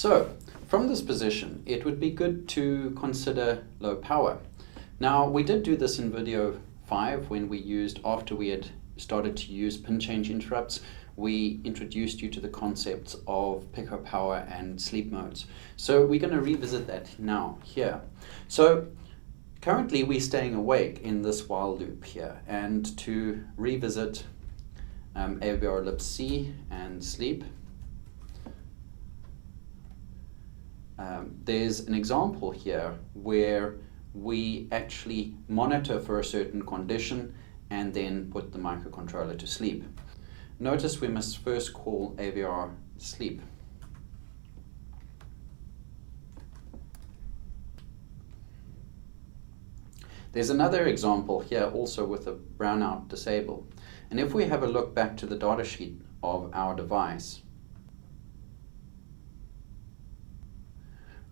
So, from this position, it would be good to consider low power. Now, we did do this in video 5 when we used, after we had started to use pin change interrupts, we introduced you to the concepts of picoPower and sleep modes. So we're going to revisit that now here. So currently we're staying awake in this while loop here, and to revisit AVR LibC and sleep, there's an example here where we actually monitor for a certain condition and then put the microcontroller to sleep. Notice we must first call AVR sleep. There's another example here also with a brownout disable. And if we have a look back to the data sheet of our device,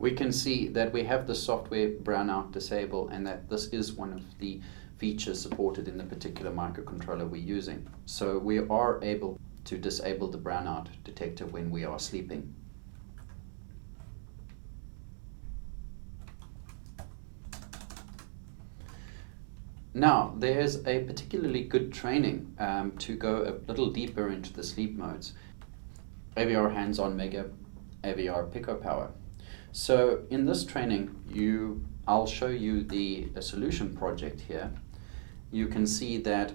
we can see that we have the software brownout disable and that this is one of the features supported in the particular microcontroller we're using. So we are able to disable the brownout detector when we are sleeping. Now, there's a particularly good training to go a little deeper into the sleep modes. AVR Hands-on megaAVR picoPower. So in this training, I'll show you a solution project here. You can see that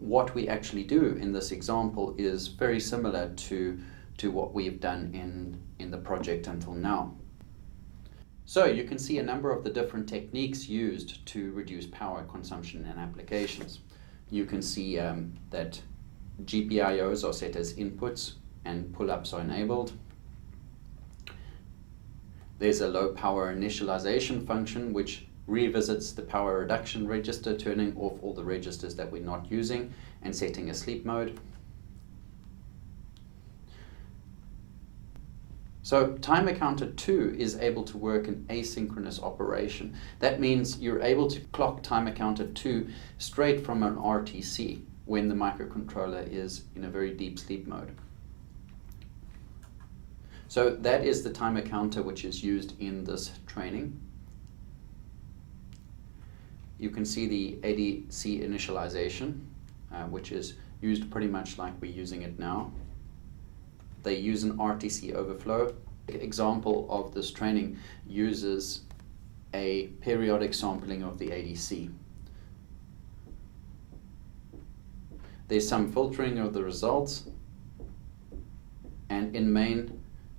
what we actually do in this example is very similar to what we've done in the project until now. So you can see a number of the different techniques used to reduce power consumption in applications. You can see that GPIOs are set as inputs and pull-ups are enabled. There's a low power initialization function which revisits the power reduction register, turning off all the registers that we're not using and setting a sleep mode. So timer-counter 2 is able to work an asynchronous operation. That means you're able to clock timer-counter 2 straight from an RTC when the microcontroller is in a very deep sleep mode. So that is the timer counter which is used in this training. You can see the ADC initialization, which is used pretty much like we're using it now. They use an RTC overflow. An example of this training uses a periodic sampling of the ADC. There's some filtering of the results, and in main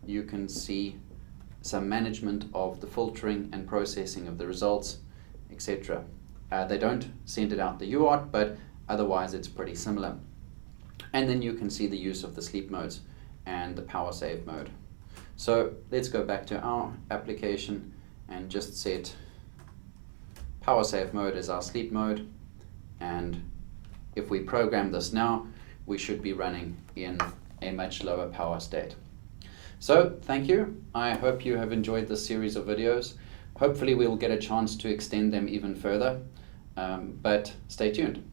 you can see some management of the filtering and processing of the results, etc. They don't send it out the UART, but otherwise it's pretty similar. And then you can see the use of the sleep modes and the power save mode. So let's go back to our application and just set power save mode as our sleep mode. And if we program this now, we should be running in a much lower power state. So thank you. I hope you have enjoyed this series of videos. Hopefully we'll get a chance to extend them even further, but stay tuned.